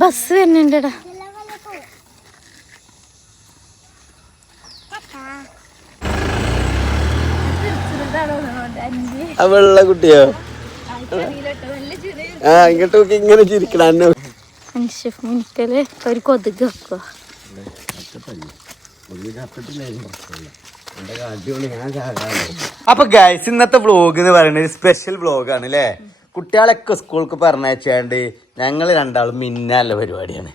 Bus വരുന്നുണ്ടടാ. ആ വെള്ള കുട്ടിയോ? ആ ഇങ്ങോട്ട് നോക്കി ഇങ്ങനെ ചിരിക്കണം അന്നെ. മനുഷ്യ മുനിക്കൽ. ഒരു കൊതുക് വെക്കുക അപ്പൊ ഗൈസ് ഇന്നത്തെ വ്ലോഗ് എന്ന് പറയുന്നത് സ്പെഷ്യൽ സ്പെഷ്യൽ വ്ലോഗാണ് അല്ലേ കുട്ടികളൊക്കെ സ്കൂൾക്ക് പറഞ്ഞയച്ചാണ്ട് ഞങ്ങൾ രണ്ടാളും മിന്നാല പരിപാടിയാണ്?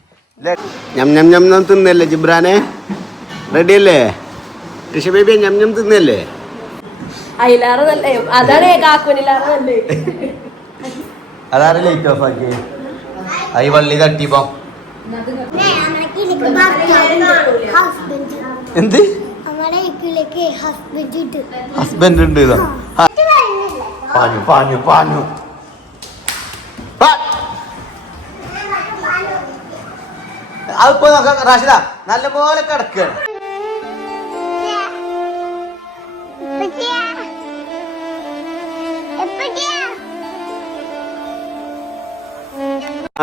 ഞം ഞം ഞം ഞം തിന്നല്ലേ ജിബ്രാനെ? റെഡി അല്ലേ ഋഷ ബേബി ഞം ഞം തിന്നല്ലേ? അയിലാറ് നല്ലേ? അതാണ് കാക്കുനിലാറ് നല്ലേ? അതാരെ ലൈറ്റ് ഓഫ് ആക്കി ഐ വള്ളി തട്ടിപ്പോ. എന്ത്? ഹസ്ബൻഡ് ഉണ്ട്. ഇതാ. പാഞ്ഞു പാഞ്ഞു പാഞ്ഞു. അതിപ്പോ നോക്കാം റാഷിദ നല്ലപോലെ കിടക്കുകയാണ്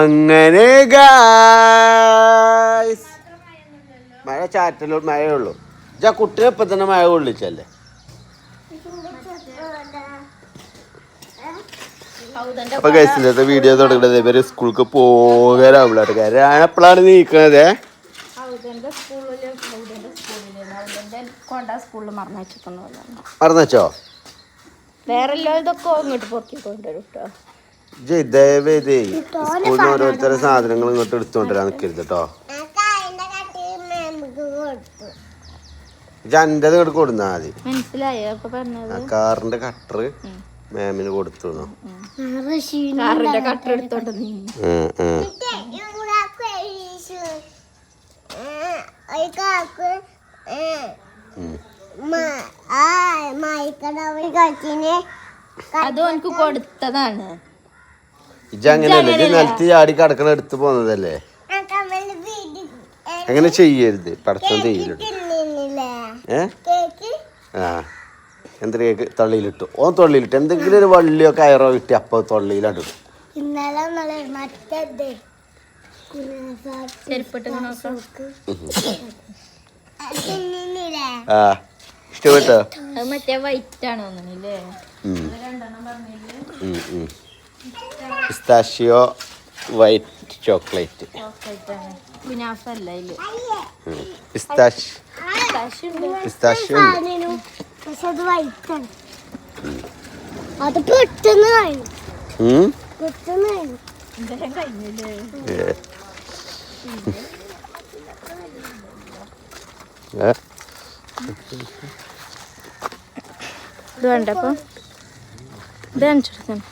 അങ്ങനെ മഴ ചാറ്റലോ മഴയുള്ളൂ ഇജാ കുട്ടിയെ ഇപ്പൊ തന്നെ മഴ കൊള്ളിച്ചല്ലേ? അപ്പൊ ഗൈസ് ഇന്നത്തെ വീഡിയോ തുടങ്ങുന്നത് ഇവർ സ്കൂൾക്ക് പോകാനാവുള്ളൂ കാരണം എപ്പോഴാണ് നീക്കണത്? മറന്നോ വേറെ എല്ലാം ഇതൊക്കെ ഇങ്ങോട്ട് പൊക്കി കൊണ്ടുവരും കേട്ടോ ജയ് ദയവേദേ സ്കൂളിൽ നിന്ന് ഓരോരുത്തരുടെ സാധനങ്ങൾ ഇങ്ങോട്ട് എടുത്തുകൊണ്ടിരാൻ നിൽക്കരുത് കേട്ടോ അന്റെത് ഇങ്ങോട്ട് കൊടുന്നാ മതി. മനസ്സിലായോ? കാറിന്റെ കട്ടർ മാമിന് കൊടുത്തു. കാറിന്റെ എടുത്തോണ്ട് നീ. അത് ഓനക്ക് കൊടുത്തതാണ്. നിലത്ത് ചാടി കടക്കണ എടുത്ത് പോന്നതല്ലേ? അങ്ങനെ ചെയ്യരുത്? പഠിച്ചോ ചെയ്യലുണ്ട് ഏ? കേക്ക്? ആ. എന്തൊരു കേക്ക് തള്ളിയിലിട്ടു? ഓൻ തള്ളിയിലിട്ട്. എന്തെങ്കിലും ഒരു വള്ളിയോ കയറോ കിട്ടി അപ്പോൾ തൊള്ളിയിലിടും ഇന്നലെ മറ്റേ ആ ഇഷ്ടപ്പെട്ടോ? മറ്റേ വൈറ്റ് ആണ്. Pistachio white chocolate. പിസ്താഷ്യോ. സാധനം പക്ഷെ അത് വൈറ്റാണ് അത് പെട്ടെന്ന് കഴിഞ്ഞു? പെട്ടെന്ന് കഴിഞ്ഞു. കഴിഞ്ഞില്ലേ ഏ. ഏ? ഇത് ഇത് കാണിച്ചെടുക്കണം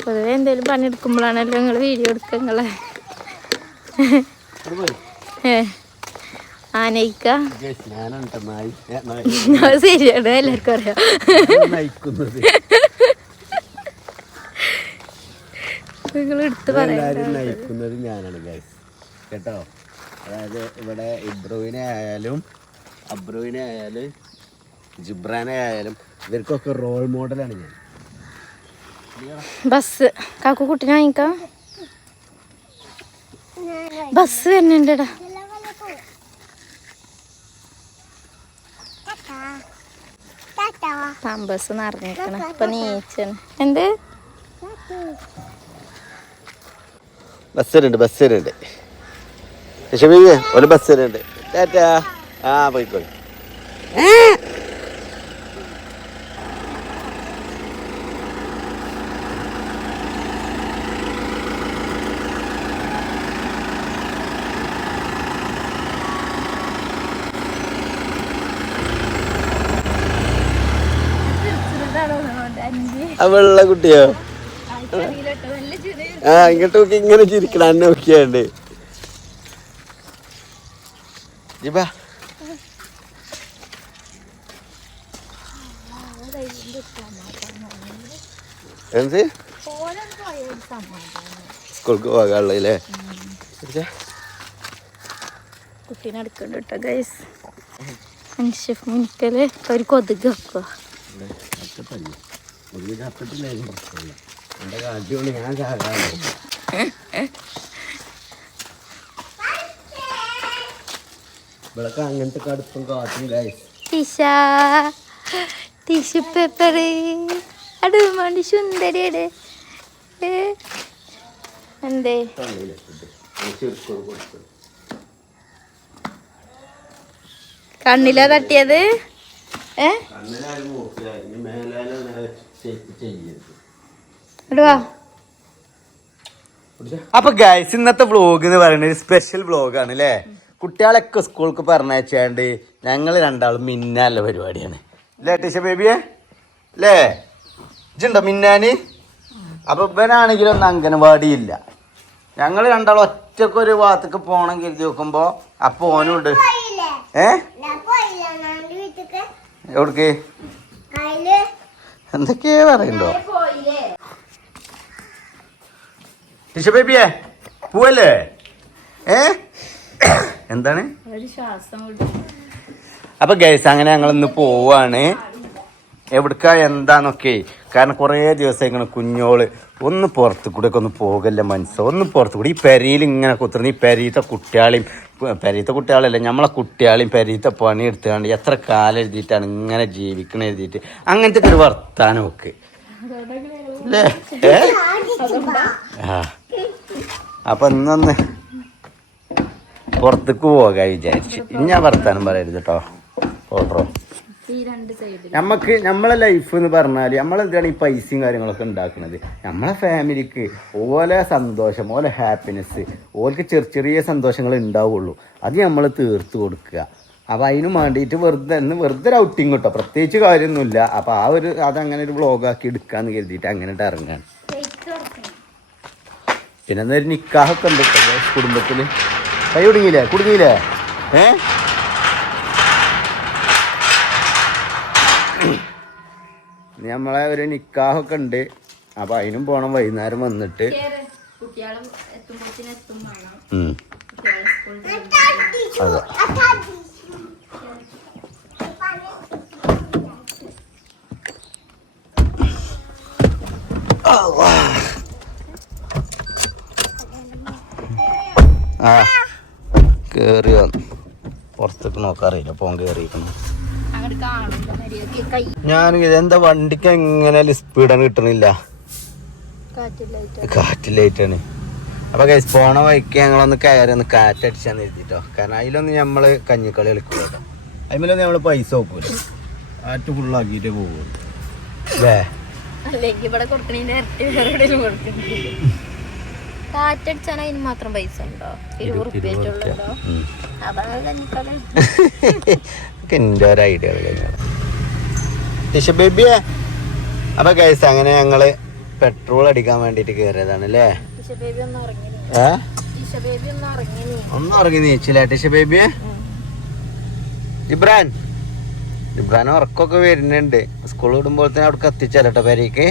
പൊതുവെ എന്തേലും പണിയെടുക്കുമ്പോഴാണല്ലോ നിങ്ങൾ വീഡിയോ എടുക്കുക നിങ്ങളെ. ഏ. ആനയിക്ക. ശരിയാണ് എല്ലാവർക്കും അറിയാം. നിങ്ങൾ എടുത്ത് നയിക്കുന്നത് ഞാനാണ് ഗൈസ്. കേട്ടോ? അതായത് ഇവിടെ ഇബ്രുവിനെ ആയാലും അബ്രുവിനെ ആയാലും ജിബ്രാനെ ആയാലും ഇവർക്കൊക്കെ റോൾ മോഡലാണ് ഞാൻ. ബസ്. കാക്കു കുട്ടീനെ വാങ്ങിക്കാം. ബസ് വരുന്നുണ്ടടാ പാമ്പസ് നിറഞ്ഞിരിക്കണം. ഇപ്പൊ നീച്ചാണ് എന്ത്? ബസ് വരുന്നുണ്ട് ബസ് വരുന്നുണ്ട്. ലക്ഷ്മിയെ ഒരു ബസ് വരുന്നുണ്ട്. ടാറ്റാ. ആ പോയിക്കോളി. ആ വെള്ള കുട്ടിയോ ആ ഇങ്ങോട്ട് നോക്കി ഇങ്ങനെ ചിരിക്കണം അന്നെ നോക്കിയാണ്ട്. ജിബാ. എന്ത്? സ്കൂൾക്ക് പോകാനുള്ളല്ലേ കുട്ടീനെ എടുക്കണ്ട കേട്ടോ ഗൈസ് മനുഷ്യ മുനിക്കൽ ഒരു കൊതുക് വെക്കുക എന്റെ കാട്ടിയോണ്ട് ഞാൻ ചാകാണ് ഇവിടെ അങ്ങനത്തെ കടുപ്പം കാട്ടും ഗൈസ് ടിഷ ടിഷ്യൂ പേപ്പർ അടുമാണ്ടി സുന്ദരിയുടെ. ഏ, എന്തേ? കണ്ണിലാ തട്ടിയത്? ഏ? അപ്പൊ ഗൈസ് ഇന്നത്തെ വ്ലോഗ് എന്ന് പറയുന്നത് ഒരു സ്പെഷ്യൽ വ്ലോഗാണ് അല്ലേ കുട്ടികളൊക്കെ സ്കൂൾക്ക് പറഞ്ഞയച്ചാണ്ട് ഞങ്ങൾ രണ്ടാളും മിന്നാനുള്ള പരിപാടിയാണ്. അല്ലേ ടീച്ചർ ബേബിയെ? അല്ലേ ഇജുണ്ടോ മിന്നാന്? അപ്പൊ ഇവനാണെങ്കിലൊന്നും അംഗനവാടിയില്ല ഞങ്ങൾ രണ്ടാളും ഒറ്റയ്ക്ക് ഒരു ഭാഗത്തേക്ക് പോകണം കരുതി നോക്കുമ്പോ അപ്പൊ ഓനുണ്ട് ഏ? എവിടേക്ക്? എന്തൊക്കെയാ പറയണ്ടോ ടീച്ച ബേബിയെ പോവല്ലേ? ഏ? എന്താണ്? അപ്പൊ ഗൈസ് അങ്ങനെ ഞങ്ങൾ ഇന്ന് പോവാണ്. എവിടുക്ക എന്താന്നൊക്കെ. കാരണം കുറേ ഇങ്ങനെ കുഞ്ഞോൾ ഒന്ന് പുറത്ത് കൂടെ ഒക്കെ ഒന്ന് പോകല്ല മനസ്സോ. ഒന്ന് പുറത്ത് കൂടി ഈ പെരയിൽ ഇങ്ങനെ കുത്തുന്ന ഈ പെരയിലത്തെ കുട്ടികളെയും പെരീത്തെ കുട്ടികളല്ല? നമ്മളെ കുട്ടികളെയും പെരീത്തെ പണി എടുത്തുകൊണ്ട് എത്ര കാലം എഴുതിയിട്ടാണ് ഇങ്ങനെ ജീവിക്കണ എഴുതിയിട്ട്. അങ്ങനത്തെ ഒരു വർത്താനം ഒക്കെ. അല്ലേ? ഇന്നൊന്ന് പുറത്തേക്ക് പോകാൻ വിചാരിച്ചു. ഇനി ഞാൻ വർത്താനം പറയരുത് കേട്ടോ. സൈഡിൽ നമുക്ക് നമ്മളെ ലൈഫ് എന്ന് പറഞ്ഞാൽ നമ്മളെന്താണ് ഈ പൈസയും കാര്യങ്ങളൊക്കെ ഉണ്ടാക്കുന്നത് നമ്മളെ ഫാമിലിക്ക് ഓലെ സന്തോഷം ഓലെ ഹാപ്പിനെസ് ഓൽക്ക് ചെറിയ ചെറിയ സന്തോഷങ്ങൾ ഉണ്ടാവുള്ളൂ അത് നമ്മൾ തീർത്ത് കൊടുക്കുക. അപ്പോൾ അതിന് വേണ്ടിയിട്ട് വെറുതെ വെറുതെ ഒരു ഔട്ടിങ് കിട്ടോ പ്രത്യേകിച്ച് കാര്യമൊന്നുമില്ല അപ്പോൾ ആ ഒരു അതങ്ങനെ ഒരു വ്ളോഗാക്കി എടുക്കാന്ന് കരുതിയിട്ട് അങ്ങനെ ഇറങ്ങാണ്. പിന്നെ എന്നൊരു നിക്കാഹൊക്കെ ഉണ്ട് കുടുംബത്തിൽ കൈ കുടുങ്ങിയില്ലേ കുടുങ്ങിയില്ലേ? ഏ? നമ്മളെ ഒരു നിക്കാഹൊക്കെ ഉണ്ട്. അപ്പൊ അതിനും പോണം വൈകുന്നേരം വന്നിട്ട്. അതെ. ആ കേറി വന്നു. പുറത്തേക്ക് നോക്കാറില്ല പോകാൻ കേറിയിരിക്കുന്നു അങ്ങോട്ട് കാണുമ്പോ മര്യാദയ്ക്ക് കൈ ഞാൻ എന്താ വണ്ടിക്ക് എങ്ങനെ സ്പീഡാണ് കിട്ടണില്ല? കാറ്റില്ലായിട്ട് കാറ്റിലേറ്റാണ് അപ്പൊ കൈസ് പോണ വഴിക്ക് ഞങ്ങളൊന്ന് കയറി ഒന്ന് കാറ്റടിച്ചാന്ന് എഴുതിട്ടോ കാരണം അതിലൊന്നും നമ്മൾ കഞ്ഞിക്കളി കളിക്കൂ കേട്ടോ. അതിലൊന്നും നമ്മൾ പൈസ നോക്കൂല കാറ്റ് ഫുള്ളാക്കിട്ടേ പോകും അല്ലേ? അല്ലെങ്കിൽ ഇവിടെ കൊടുക്കണേന്റെ ഇരട്ടി വേറെ എവിടെയെങ്കിലും കൊടുക്കണ്ടേ കാറ്റടിച്ചാൽ അതിന് മാത്രം പൈസ ഉണ്ടോ? ഇരുപത് ഒക്കെ എന്റെ ഒരു ഐഡിയകൾ തന്നെയാണ്. ടിഷ ബേബിയെ അപ്പൊ ഗൈസ് അങ്ങനെ ഞങ്ങൾ പെട്രോൾ അടിക്കാൻ വേണ്ടിട്ട് കയറിയതാണ് അല്ലേ? ഒന്ന് ഇറങ്ങി ഏ? ഒന്ന് നീച്ചില്ല ടിഷ ബേബിയെ ഇബ്രാൻ. ഇബ്രാൻ ഉറക്കൊക്കെ വരുന്നുണ്ട്. സ്കൂൾ തന്നെ അവിടെ എത്തിച്ചല്ലോ പേരേക്ക്.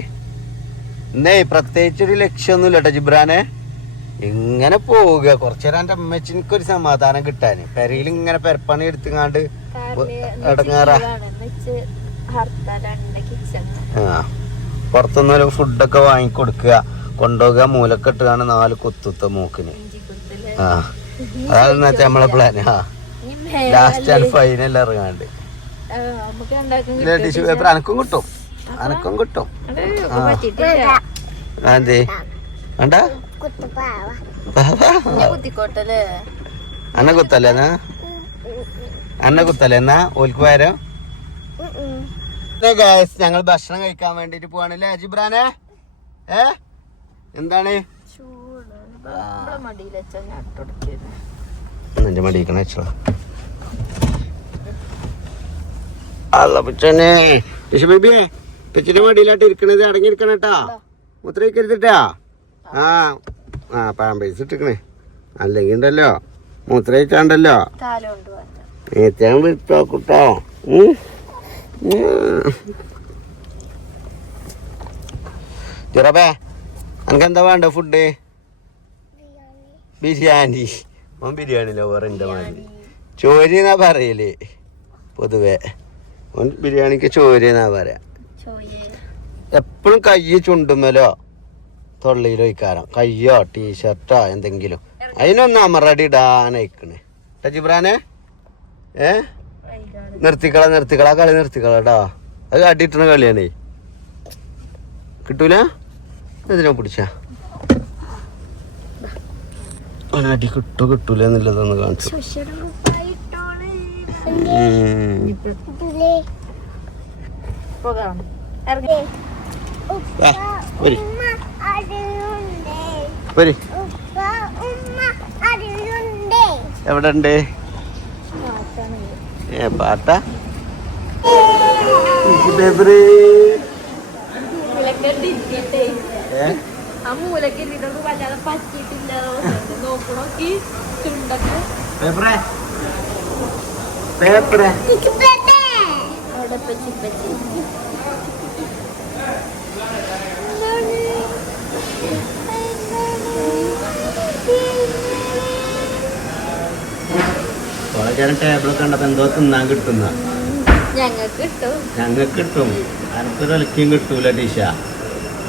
എന്നേ പ്രത്യേകിച്ച് ഒരു ലക്ഷ്യമൊന്നുമില്ല കേട്ടോ ജിബ്രാനെ ഇങ്ങനെ പോവുക. കുറച്ചേരം എന്റെ അമ്മച്ചിനൊക്കെ ഒരു സമാധാനം കിട്ടാന് പെരയിൽ ഇങ്ങനെ പെരപ്പണി എടുത്തുങ്ങാണ്ട് ഇടങ്ങാറാ ഹർത്താലുണ്ട് കിച്ചൺ ആ. പുറത്തുനിന്ന് ഫുഡൊക്കെ വാങ്ങിക്കൊടുക്കുക. കൊണ്ടുപോകുക മൂലക്കെട്ടുകയാണ് നാല് കുത്തുത്ത മൂക്കിന്. ആ. അതാണ് ഇന്നത്തെ നമ്മളെ പ്ലാൻ ആ. ലാസ്റ്റ് ആൻഡ് ഫൈനൽ ഇറങ്ങാണ്ട്. ടിഷ്യൂ പേപ്പർ അനക്കും കിട്ടും. അനക്കും കിട്ടും. അതെ വേണ്ട അന്ന കുത്തല്ലേ എന്നാ അന്ന കുത്തല്ലേ എന്നാ ഓൽക്ക് പകരം? ഞങ്ങൾ ഭക്ഷണം കഴിക്കാൻ വേണ്ടിട്ട് പോവാണല്ലേ അജിബ്രാനെ? ഏ? എന്താണ്? എന്റെ മടിയിക്കണ വെച്ചോ അല്ല പിച്ചനെ ടിഷു ബേബിയെ പിച്ചിന്റെ മടിയിലായിട്ട് ഇരിക്കണത് അടങ്ങിയിരിക്കണം കേട്ടാ. മുത്രയിക്കരുതിട്ടാ ആ ആ പാമ്പേഴ്സ് ഇട്ടിക്കണേ അല്ലെങ്കിൽ ഉണ്ടല്ലോ വെച്ചാണ്ടല്ലോ കാലം കൊണ്ട് പോകാൻ നേറ്റാൻ വിട്ടോ കുട്ടോ ചിറപ്പേ എനിക്കെന്താ വേണ്ട ഫുഡ് ബിരിയാണി. ഓൻ ബിരിയാണി ലവർ എന്റെ മാതിരി ചോരി എന്നാ പറയൽ? പൊതുവെ. ഓൻ ബിരിയാണിക്ക് ചോരി എന്നാ പറയാ? എപ്പോഴും കയ്യ് ചുണ്ടുമല്ലോ തൊള്ളിയിൽ ഒഴിക്കാരം കയ്യോ ടീഷർട്ടോ എന്തെങ്കിലും. അതിനൊന്നും അമറടി ഇടാനയക്കണേ ജിബ്രാനെ? ഏ? നിർത്തിക്കള നിർത്തിക്കള കളി നിർത്തിക്കള കേട്ടോ. അത് കാട്ടിട്ടണ കളിയാണേ. കിട്ടൂല? ഇതിനെ പിടിച്ച? അടി കിട്ടോ കിട്ടൂല എന്നുള്ളതൊന്ന് കാണിച്ചു. എവിടെ ഇതിലേ ఏ di Ya. Kamu lagi di dalam baca lepas cuci dalam ngobrol ki sundak. Pepre. Eh. Pepre. Cuci pepre. Ada peci peci. Nani. Nani. അവിടെ ടേബിൾ പച്ചി ടേബിളൊക്കെ കണ്ടപ്പോ എന്തോ തിന്നാൻ കിട്ടുന്ന ഞങ്ങൾക്ക് കിട്ടും അനക്കൊരു ഒലക്കിയും കിട്ടൂല ടീഷ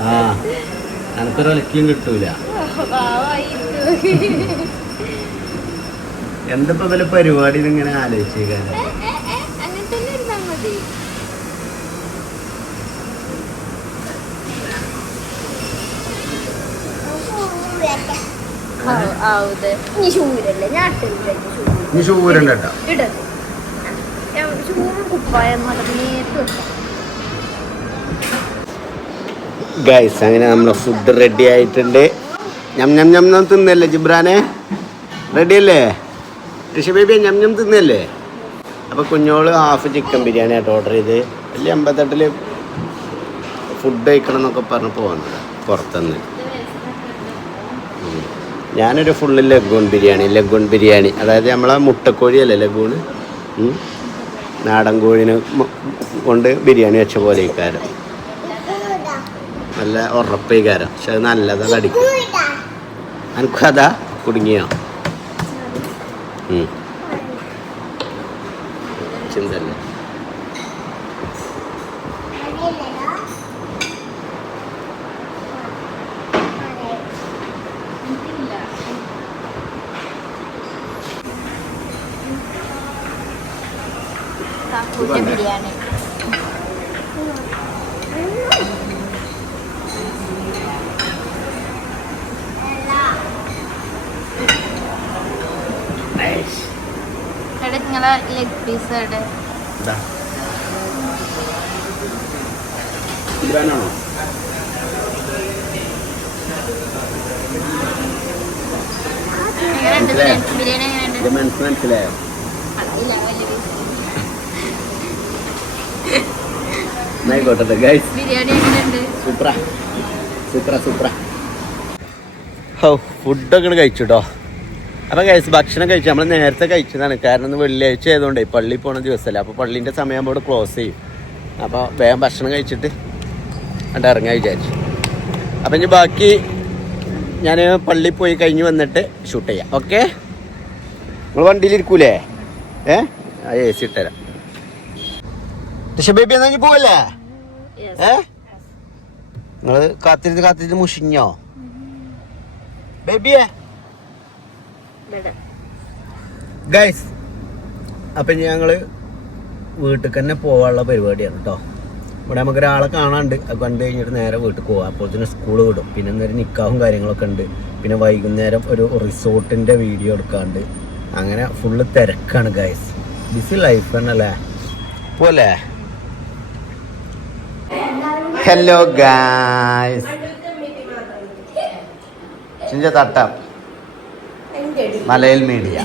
ആ അനക്കൊരു ഒലക്കിയും കിട്ടൂല എന്തിപ്പോ വല്ല പരിപാടി ഇങ്ങനെ മതി ആവുത് ഇനി ശൂരല്ലേ ഞാൻ ഇട്ടില്ല ശൂര് ചൂടും കുപ്പായം ഗൈസ് അങ്ങനെ നമ്മളെ ഫുഡ് റെഡി ആയിട്ടുണ്ട്. ഞം ഞം ഞം ഞം തിന്നല്ലേ ജിബ്രാനെ? റെഡി അല്ലേ? ഋഷി ബേബി ഞം ഞം തിന്നല്ലേ? അപ്പോൾ കുഞ്ഞോൾ ഹാഫ് ചിക്കൻ ബിരിയാണി ആയിട്ട് ഓർഡർ ചെയ്ത്. വലിയ അമ്പത്തെട്ടിൽ ഫുഡ് കഴിക്കണം എന്നൊക്കെ പറഞ്ഞ് പോകുന്നത് പുറത്തുനിന്ന്. ഞാനൊരു full lagoon biryani lagoon biryani. അതായത് നമ്മളെ മുട്ടക്കോഴിയല്ലേ ലഗൂൺ. നാടൻ കോഴിന് കൊണ്ട് ബിരിയാണി വെച്ച പോലെ ഇക്കാരം നല്ല ഉറപ്പേകാരം പക്ഷെ അത് നല്ലതാ കടിക്കും എനിക്കതാ കുടുങ്ങിയോ? എങ്ങനെയുണ്ട് പീസ് മനസ്സിലായോ ഗൈസ് ഓ ഫുഡൊക്കെ കഴിച്ചു കേട്ടോ അപ്പം കഴിച്ച് ഭക്ഷണം കഴിച്ചു നമ്മൾ നേരത്തെ കഴിച്ചതാണ്. കാരണം ഇന്ന് വെള്ളിയാഴ്ച ആയതുകൊണ്ടേ പള്ളി പോണ ദിവസമല്ല അപ്പോൾ പള്ളീന്റെ സമയമാകുമ്പോൾ ഇവിടെ ക്ലോസ് ചെയ്യും. അപ്പോൾ വേഗം ഭക്ഷണം കഴിച്ചിട്ട് അവിടെ ഇറങ്ങാൻ വിചാരിച്ചു. അപ്പം ഇനി ബാക്കി ഞാൻ പള്ളി പോയി കഴിഞ്ഞ് വന്നിട്ട് ഷൂട്ട് ചെയ്യാം. ഓക്കെ നിങ്ങൾ വണ്ടിയിലിരിക്കൂലേ ഏ? ആ എ സി ഇട്ടുതരാം ബേബി എന്നാ പോവല്ലേ? ഏ? നിങ്ങൾ കാത്തിരുന്ന് കാത്തിരുന്ന് മുഷിഞ്ഞോ? ബേബിയേ. ഗൈസ് അപ്പം ഇനി ഞങ്ങൾ വീട്ടിൽ തന്നെ പോകാനുള്ള പരിപാടിയാണ് കേട്ടോ ഇവിടെ നമുക്ക് ഒരാളെ കാണാണ്ട് അത് കണ്ടു കഴിഞ്ഞിട്ട് നേരെ വീട്ടിൽ പോകാം അപ്പോൾ തന്നെ സ്കൂൾ വിടും. പിന്നെ എന്തൊരു നിക്കാവും കാര്യങ്ങളൊക്കെ ഉണ്ട്. പിന്നെ വൈകുന്നേരം ഒരു റിസോർട്ടിന്റെ വീഡിയോ എടുക്കാണ്ട്. അങ്ങനെ ഫുള്ള് തിരക്കാണ് ഗൈസ് ബിസി ലൈഫ് തന്നെയല്ലേ പോലെ ഹലോ ഗായ്സ് ചിഞ്ച തട്ടം. മലയിൽ മീഡിയ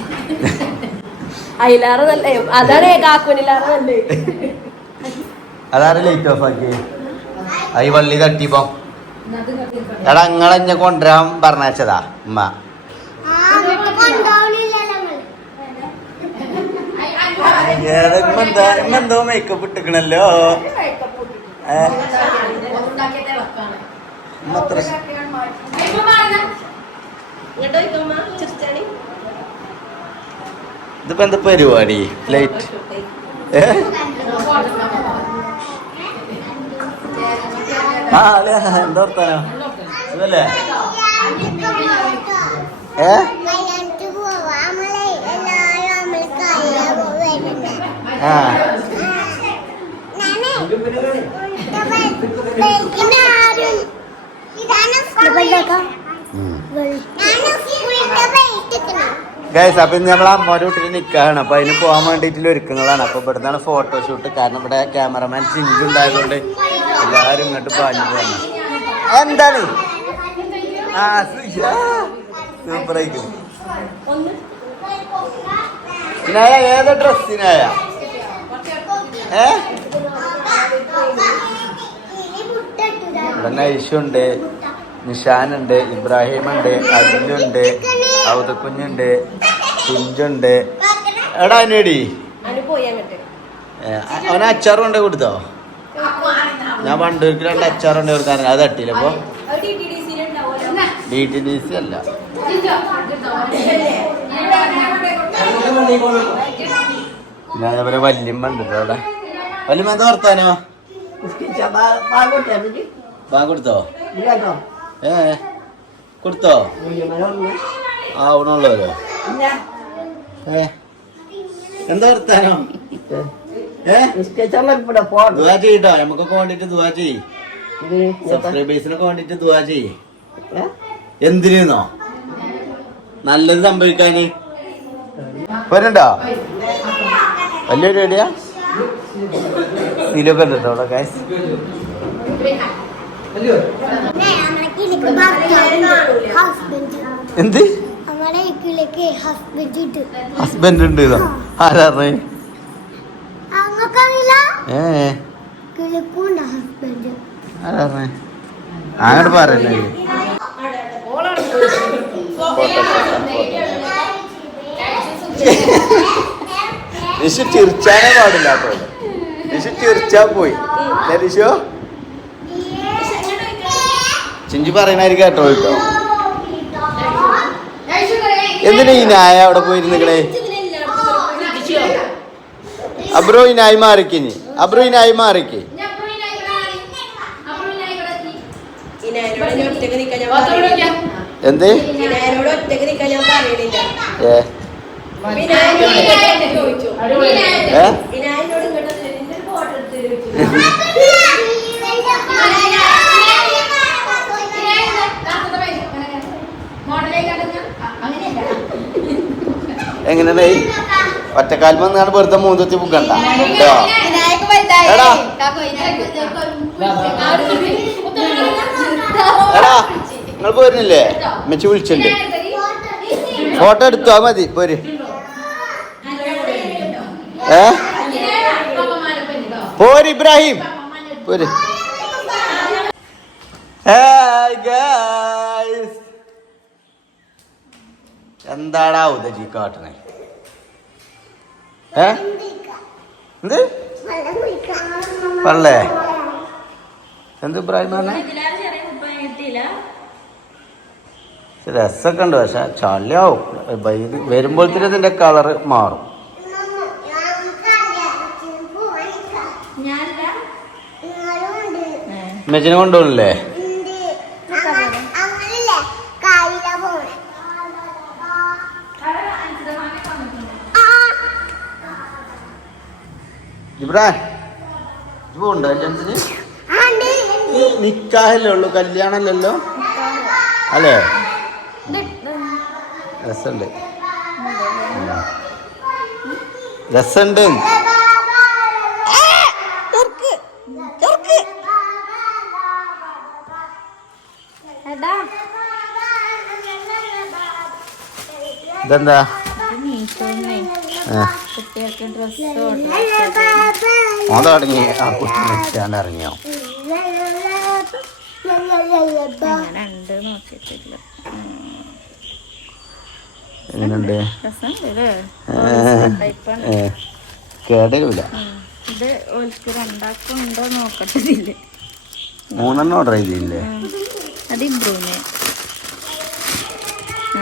അയിലാറ് നല്ല അതാണ് കാക്കുനിലാറ് നല്ലേ അതാരെ ലൈറ്റ് ഓഫ് ആക്കി ഈ വള്ളി തട്ടിപ്പോ. എടാ ഇങ്ങളെന്നെ കൊണ്ടുവരാൻ പറഞ്ഞാച്ചതാ ഉമ്മ. എന്തോ മേക്കപ്പ് ഇട്ടിക്കണല്ലോ. ഇതിപ്പോ എന്താ പരിപാടി? ലൈറ്റ് ആ അല്ല എന്താ വർത്താനോ? സുഖല്ലേ? ഏ? ആ. ഗൈസ് അപ്പൊ ഇന്ന് നമ്മൾ അമ്മോടെ വീട്ടിൽ നിൽക്കുകയാണ് അപ്പൊ അതിന് പോകാൻ വേണ്ടിയിട്ടുള്ള ഒരുക്കങ്ങളാണ്. അപ്പൊ ഇവിടുന്നാണ് ഫോട്ടോഷൂട്ട് കാരണം ഇവിടെ ക്യാമറമാൻ ചിഞ്ചു ഉണ്ടായതുകൊണ്ട് എല്ലാവരും ഇങ്ങോട്ട് പാഞ്ഞു പോകണം എന്താണ്? ആ സൂപ്പർ ആയിരിക്കും ഏത് ഏതാ ഡ്രസ്സിനായ ഏ? ഇവിടെ നൈഷുണ്ട് നിഷാനുണ്ട് ഇബ്രാഹിമുണ്ട് അജിലുണ്ട് ഔതക്കുഞ്ഞുണ്ട് കുഞ്ചുണ്ട്. എടാ അനേടി. അവന് അച്ചാറും കൊണ്ട് കൊടുത്തോ? ഞാൻ പണ്ടൂർക്ക് രണ്ട് അച്ചാറുണ്ട് കൊടുക്കാൻ അത് തട്ടിയില്ല അപ്പൊ ഡി ടി ഡി സി അല്ല. പിന്നെ അതേപോലെ വല്യമ്മ ഉണ്ട് ട്ടോ അവിടെ. വല്യമ്മ എന്താ വർത്താനോ? ബാഗ് കൊടുത്തോ ഏ കൊടുത്തോ? ആവണുള്ളവരോ ഏ. എന്താ വർത്താനം? ദുവാ ചെയ്യട്ടോ നമുക്കൊക്കെ വേണ്ടിട്ട് ദുവാ ചെയ്യ്. സബ്സ്ക്രൈബേഴ്സിനൊക്കെ വേണ്ടിട്ട് ദുവാ ചെയ്യ്. എന്തിനോ നല്ലത് സംഭവിക്കാന്. വരുന്നുണ്ടോ വലിയൊരു ഐഡിയ? സീലൊക്കെ ഉണ്ടോ അവിടെ എന്ത്? ഹസ്ബൻഡ് ഉണ്ട്. ഇതോ. ആരാ പറഞ്ഞേ അങ്ങക്കറിയില്ല? ഏ. അങ്ങോട്ട് പറയല്ലേ? നിഷു ചിരിച്ചാനേ പാടില്ല കേട്ടോ നിഷു ചിരിച്ചാ പോയി. നിഷു? ചിഞ്ചി പറയണായിരിക്കും കേട്ടോ കേട്ടോ എന്തിനാ ഈ നായ അവിടെ പോയിരുന്നിക്കണേ അബ്രോ ഈ നായി മാറിക്കിനി അബ്രോ ഈ നായി മാറിക്ക്. എന്ത്? ഏ വിനായനോട് ഇങ്ങോട്ട് ചോദിച്ചു ഏ വിനായനോട് ഇങ്ങോട്ട് വന്നിട്ട് നിന്റെ ഒരു ഫോട്ടോ എടുത്ത് ചോദിച്ചു എങ്ങനെയാണ് ഒറ്റക്കാൽ വന്നാണ് വെറുതെ മൂന്നത്തി പുക്കണ്ട. എടാ. നിങ്ങൾ പോരുന്നില്ലേ? മെച്ചി വിളിച്ചിട്ടുണ്ട്. ഫോട്ടോ എടുത്തു മതി പോര്. ഏ? പോര് ഇബ്രാഹിം. പോര്. ഏ guys. എന്താടാ ഉദജി കാട്ടണേ ഏ? എന്ത്? പള്ളേ? എന്ത് ഇബ്രാഹിം രസമൊക്കെ ഉണ്ട് പക്ഷെ ചളിയാവും. ഇത് വരുമ്പോഴത്തേനും ഇതിന്റെ കളറ് മാറും. മെച്ചിനെ കൊണ്ടുപോകണില്ലേ ഇബ്രാഹിം ഇത് പോണ്ടോ കല്യാണത്തിന് ആണ്ട്. നിക്കാഹല്ലേ ഉള്ളൂ കല്യാണമല്ലല്ലോ അല്ലേ? രസമുണ്ട് രസമുണ്ട് ഇതെന്താ? ആ. കുട്ടികൾക്ക് ഡ്രസ്സ് ഓൻ തുടങ്ങി ആ കുട്ടി നിൽക്കാണ്ട് ഇറങ്ങിയോ അങ്ങനെ ഉണ്ട് നോക്കിയിട്ടില്ല എങ്ങനെയുണ്ട് കേടരൂല. ഇത് ഓൽക്ക് രണ്ടാക്കും ഉണ്ടോ നോക്കട്ടെ ഇതിൽ മൂന്നെണ്ണം ഓർഡർ ചെയ്തില്ലേ? അത് ഇമ്പ്രൂവ്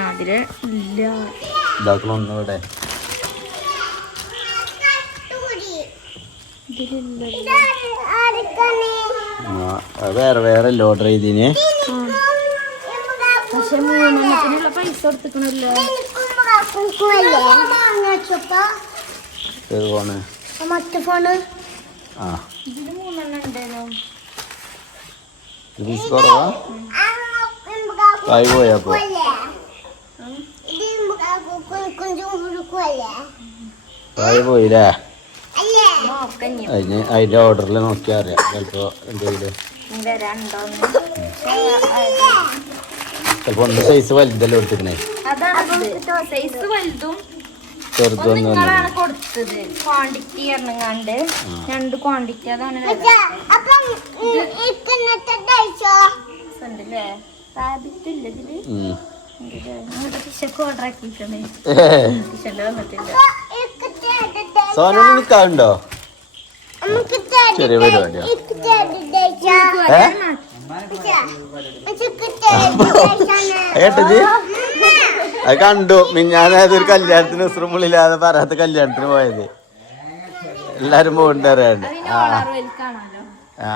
അതിൽ ഇല്ല. ഇതാക്കണം ഒന്നുകൂടെ വേറെ വേറെ ഓർഡർ ചെയ്തിന്? പക്ഷെ മൂന്നെണ്ണത്തിനുള്ള പൈസ കൊടുത്തിക്കണല്ലോ. ഏത് ഫോണ് മറ്റേ ഫോണ് ആ. ഇതിന് മൂന്നെണ്ണം ഉണ്ടല്ലോ ഇത് പീസ് കുറവാ? കായ് പോയപ്പോ കായ് പോയില്ലേ? അതിന് അതിന്റെ ഓർഡറിൽ നോക്കിയാൽ അറിയാം. ചിലപ്പോ എന്തെങ്കിലും വരാണ്ടോന്ന് ചിലപ്പോ ഒന്ന് സൈസ് വലുതല്ലേ കൊടുത്തിരുന്നേ സൈസ് വലുതും ഒന്ന് ചെറുതൊന്നും നിങ്ങളാണ് കൊടുത്തത്. ക്വാണ്ടിറ്റി എണ്ണങ്ങാണ്ട് രണ്ട് ക്വാണ്ടിറ്റി അതാണ് ചെറിയ പരിപാടിയാ. ഏട്ടജി? അത് കണ്ടു. മിഞ്ഞാനായത് ഒരു കല്യാണത്തിന് ഉസ്രമുള്ളില്ലാതെ പറയാത്ത കല്യാണത്തിന് പോയത്. എല്ലാരും പോകണ്ട അറിയാണ്ട് ആ.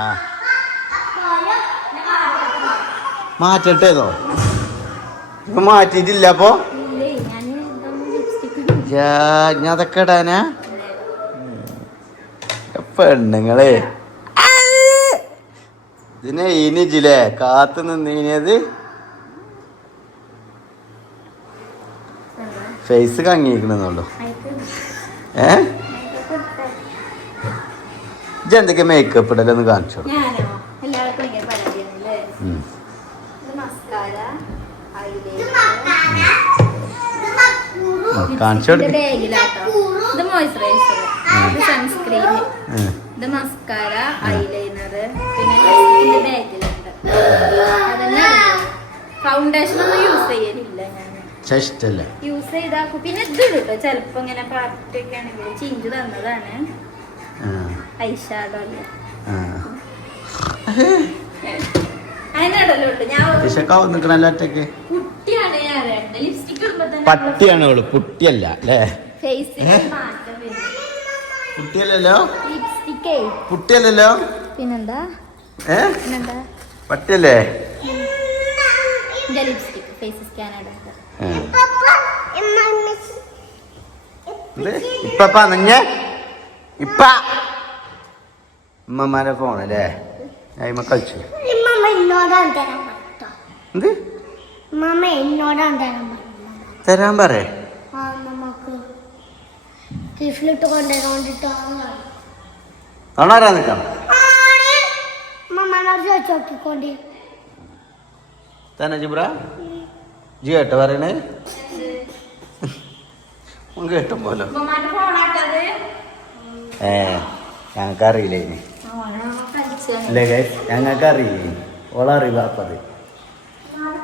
ഇപ്പൊ മാറ്റിയിട്ടില്ല അപ്പോ? ഇല്ലേ ഞാൻ ഇതൊന്നും ലിപ്സ്റ്റിക് ഞാൻ അതൊക്കെ ഇടാനാ? പെണ്ണുങ്ങളെ. ഇതിനെ ഇനിജില്ലേ കാത്തു നിന്നിനത്? ഫേസ് കങ്ങിക്കണെന്നുള്ളു ഏ? ഇജെന്തൊക്കെ മേക്കപ്പ് ഇടലൊന്ന് കാണിച്ചോ? ഞാനോ? എല്ലാവർക്കും ഇത് മസ്കാര ഐലൈനർ പിന്നെ ബാഗിലുണ്ട് അതന്നെ ഫൗണ്ടേഷൻ ഒന്നും യൂസ് ചെയ്യലില്ല ഞാൻ. ചെസ്റ്റല്ലേ യൂസ് ചെയ്താക്കും. പിന്നെ ഇത് കേട്ടോ ചെലപ്പോ ഇങ്ങനെ പാർട്ടിയൊക്കെ ആണെങ്കിൽ ചിഞ്ചു തന്നതാണ്. ഐഷാഡോ പട്ടിയാണ് അവൾ. കുട്ടിയല്ല അല്ലേ? വരും. കുട്ടിയല്ലല്ലോ? പിന്നെന്താ? ഏ? പിന്നെന്താ? പട്ടിയല്ലേ? ഇപ്പമ്മമാരെ ലിപ്സ്റ്റിക് ഫേസ് സ്കാനർ ഇപ്പ. നഞ്ഞ ഇപ്പ ഉമ്മമാരെ ഫോണല്ലേ അയിമ കളിച്ചു. തരാൻ പറ്റോ എന്ത്? മമ്മ എന്നോടാണ് തരാൻ പറയേ ആ നമുക്ക് കിഫിലിട്ട് കൊണ്ടുവരോണ്ടിട്ടോ തൊണാരാ നിൽക്കണം? തന്നെ ജിബ്ര? ജി കേട്ടോ പറയണേ? കേട്ടോ പോലോ ഏ ഞങ്ങൾക്കറിയില്ല ഇനി. അല്ലേ ഞങ്ങൾക്കറിയില്ല ഓളറിയില്ല അപ്പം അത്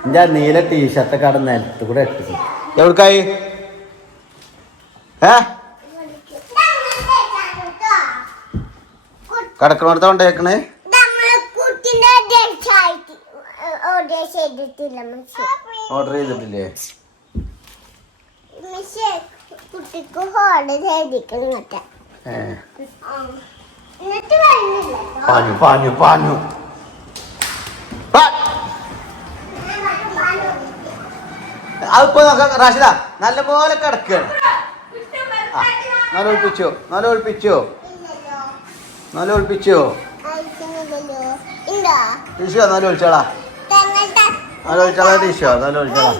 എന്റെ നീല ടീഷർട്ട് അവിടെ നിലത്ത് കൂടെ ഇട്ടു എവിടക്കായി? ഏ? കിടക്കണോടത്ത് കൊണ്ടേക്കണേ? ഓർഡർ ചെയ്തിട്ടില്ല പാഞ്ഞു പാഞ്ഞു പാഞ്ഞു. അതിപ്പോ നോക്കാം റാഷിദ നല്ലപോലെ കിടക്കുക കിടക്കുകയാണ് ആ നല്ല ഒളിപ്പിച്ചോ നല്ല ഒളിപ്പിച്ചോ നല്ല ഒളിപ്പിച്ചോ ടീഷോ നല്ല ഒളിച്ചാളാ നല്ല ഒളിച്ചാളാ ടീഷോ നല്ല ഒളിച്ചാളാ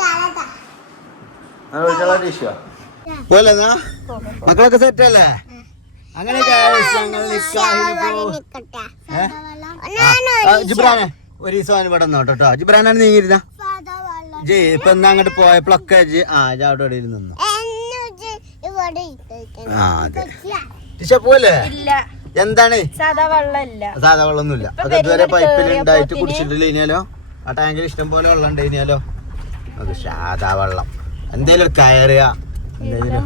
തലതാ നല്ല ഒളിച്ചാളാ ടീഷോ പോലെ മക്കളൊക്കെ സെറ്റ് അല്ലേ അങ്ങനെ ജിബ്രാനെ ഒരു ദിവസം ഇവിടെ നിന്നോട്ടോ കേട്ടോ ജിബ്രാനാണ് നീങ്ങിരുന്ന ജി ഇപ്പൊ എന്നാ അങ്ങോട്ട് പോയപ്പോഴൊക്കെ ജി ആ അവിടെ ഇവിടെ ഇരുന്നു നിന്നു. ആ അതെ. ടിഷ പോലെ ഇല്ല. എന്താണ്? സാധാ വെള്ളമില്ല. സാധാ വെള്ളമൊന്നുമില്ല. അത് ഇതുവരെ പൈപ്പിൽ ഉണ്ടായിട്ട് കുടിച്ചിട്ടില്ല ഇനിയാലോ ആ ടാങ്കിൽ ഇഷ്ടം പോലെ വെള്ളം ഉണ്ട് ഇനിയാലോ അത് സാധാ വെള്ളം. എന്തേലും കയറുക എന്തേലും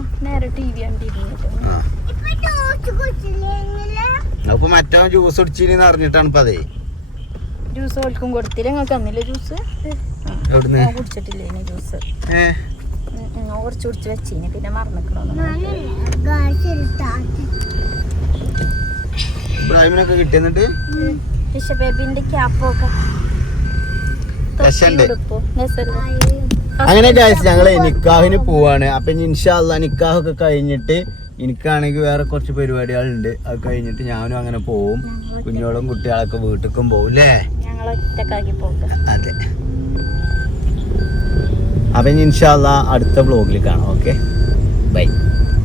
അപ്പൊ മറ്റോ ജ്യൂസ് കുടിച്ചിന്ന് അറിഞ്ഞിട്ടാണ് ഇപ്പൊ അതേ ജ്യൂസ് കൊടുത്തില്ല. നിങ്ങൾക്ക് തന്നില്ല ജ്യൂസ് കുടിച്ചിട്ടില്ല ജ്യൂസ് ഏ? ഞങ്ങൾ കുറച്ച് കുടിച്ച് വെച്ചിന് പിന്നെ മറന്നിക്കണോന്നൊക്കെ കിട്ടിയെന്നിട്ട് ബേബിന്റെ ക്യാപ്പൊക്കെ? അങ്ങനെ ഗായ്സ് ഞങ്ങൾ നിക്കാഹിന് പോവാണ്. അപ്പൊ ഇനി ഇൻഷാല്ല നിക്കാഹൊക്കെ കഴിഞ്ഞിട്ട് എനിക്കാണെങ്കിൽ വേറെ കുറച്ച് പരിപാടികളുണ്ട്. അത് കഴിഞ്ഞിട്ട് ഞാനും അങ്ങനെ പോവും. കുഞ്ഞോളും കുട്ടികളൊക്കെ വീട്ടിലേക്കും പോവും അല്ലേ ഞങ്ങൾ ഒറ്റക്കാക്കി പോകാം അതെ. അപ്പൊ ഇൻഷാല്ല അടുത്ത ബ്ലോഗിൽ കാണാം. Okay bye